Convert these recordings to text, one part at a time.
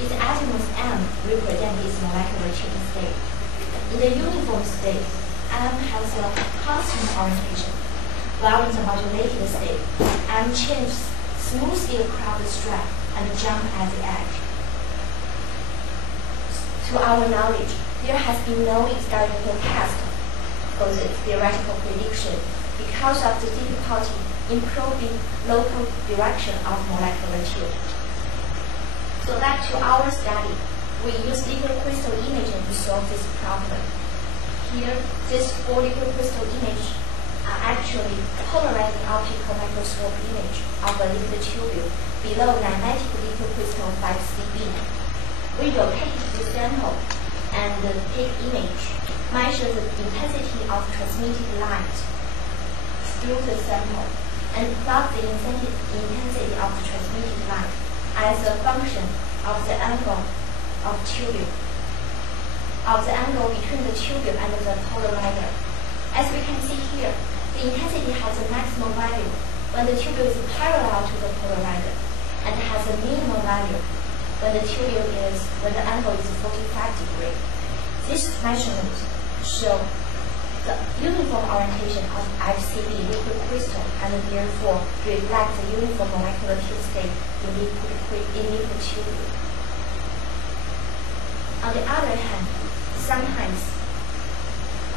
Its atoms M represent its molecular chain state. In the uniform state, M has a constant orientation, while in the modulated state, M changes smoothly across the strap and jump at the edge. To our knowledge, there has been no experimental test for the theoretical prediction because of the difficulty in probing local direction of molecular tube. So back to our study, we use liquid crystal imaging to solve this problem. Here, these 4 liquid crystal images are actually polarizing optical microscope image of a liquid tubule below magnetic liquid crystal 5Cb. We rotate the sample and take image, measure the intensity of transmitted light through the sample, and plot the intensity of the transmitted light as a function of the angle of tubule, of the angle between the tubule and the polarizer. As we can see here, the intensity has a maximum value when the tubule is parallel to the polarizer, and has a minimum value when the angle is 45 degrees. This measurement shows the uniform orientation of FCB liquid crystal and therefore reflect the uniform molecular tube state in liquid tubule. On the other hand, sometimes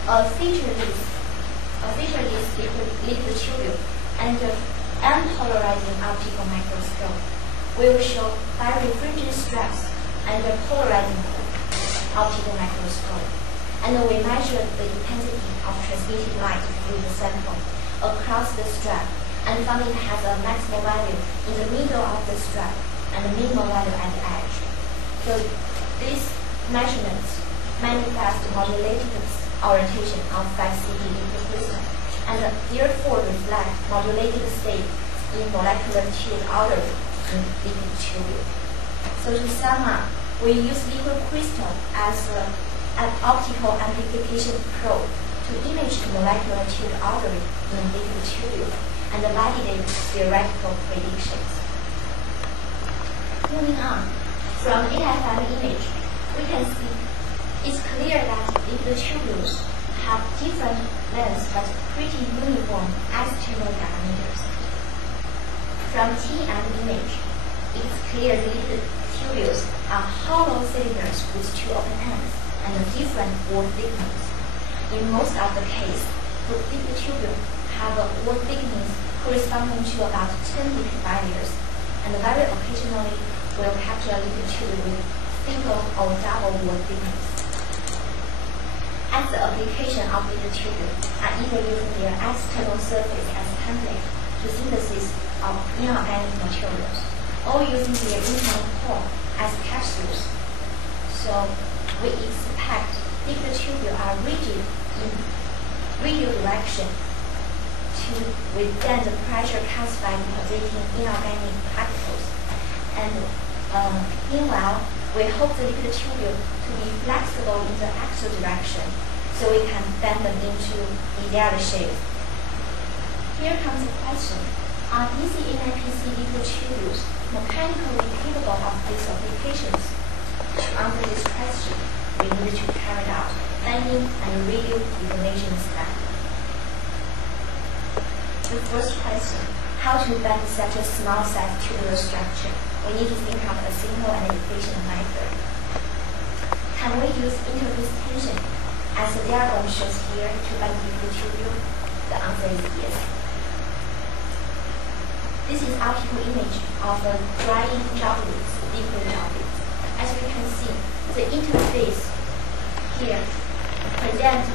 a featureless liquid tubule under unpolarizing optical microscope will show birefringent straps under polarizing optical microscope, and we measure the intensity of transmitted light through the sample across the strap and found it has a maximum value in the middle of the strap and a minimum value at the edge. So these measurements manifest modulated orientation of 5Cb liquid crystal and therefore reflect modulated state in molecular tube artery in liquid tubule. So to sum up, we use liquid crystal as an optical amplification probe to image the molecular tube artery in liquid tubule and validate theoretical predictions. Moving on, from AFM image, we can see it's clear that liquid tubules have different lengths but pretty uniform external diameters. From TM image, it's clear liquid tubules are hollow cylinders with 2 open ends and a different wall thickness. In most of the case, the liquid tubule have a wall thickness corresponding to about 10 lipid barriers, and very occasionally will capture a liquid tubule with single or double wall thickness. As the application of liquid tubule are either using their external surface as template to synthesis of inorganic materials, or using their internal core as capsules. So we expect liquid tubules are rigid in radial direction to withstand the pressure caused by depositing inorganic particles. And meanwhile, we hope the liquid tubule to be flexible in the axial direction so we can bend them into desired shape. Here comes the question. Are DC NIPC liquid tubules mechanically capable of these applications? To answer this question, we need to carry out bending and radial deformation step. The first question, how to bend such a small size tubular structure? We need to think of a simple and efficient method. Can we use interface tension, as the diagram shows here, to bend liquid tubule? The answer is yes. This is optical image of a drying droplets, liquid droplets. As we can see, the interface here presents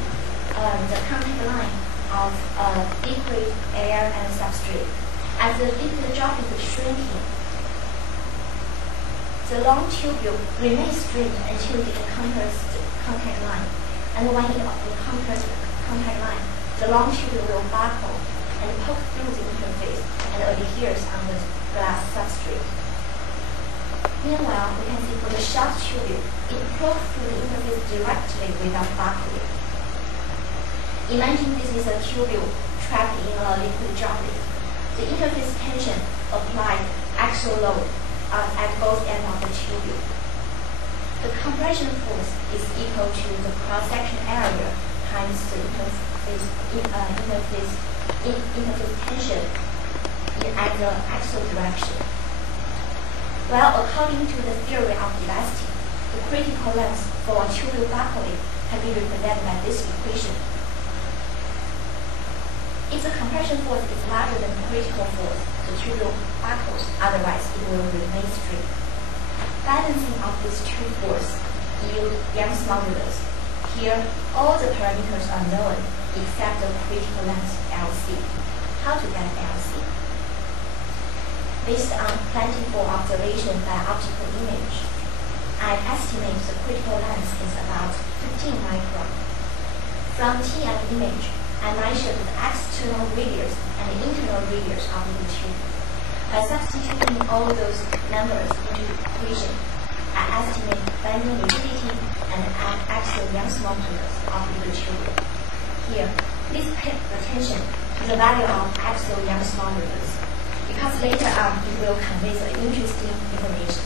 the contact line of liquid, air, and substrate. As the liquid droplet is shrinking, the long tubule remains straight until it encounters the contact line. And when it encounters the contact line, the long tubule will buckle and poke through the interface and adheres on the glass substrate. Meanwhile, we can see for the short tubule, it pokes through the interface directly without buckling. Imagine this is a tubule trapped in a liquid droplet. The interface tension applied axial load at both ends of the tubule. compression force is equal to the cross-section area times the interface tension at the axial direction. Well, according to the theory of elasticity, the critical length for a two-wheel buckling can be represented by this equation. If the compression force is larger than the critical force, the two-wheel buckles, otherwise it will remain straight. Balancing of these two forces yield Young's modulus. Here, all the parameters are known except the critical length LC. How to get LC? Based on plentiful observation by optical image, I estimate the critical length is about 15 micron. From TM image, I measure the external radius and the internal radius of the tube. By substituting all those numbers into the equation, I estimate bending rigidity and axial Young's modulus of the tube. Here, please pay attention to the value of axial Young's modulus, because later on it will convey the interesting information.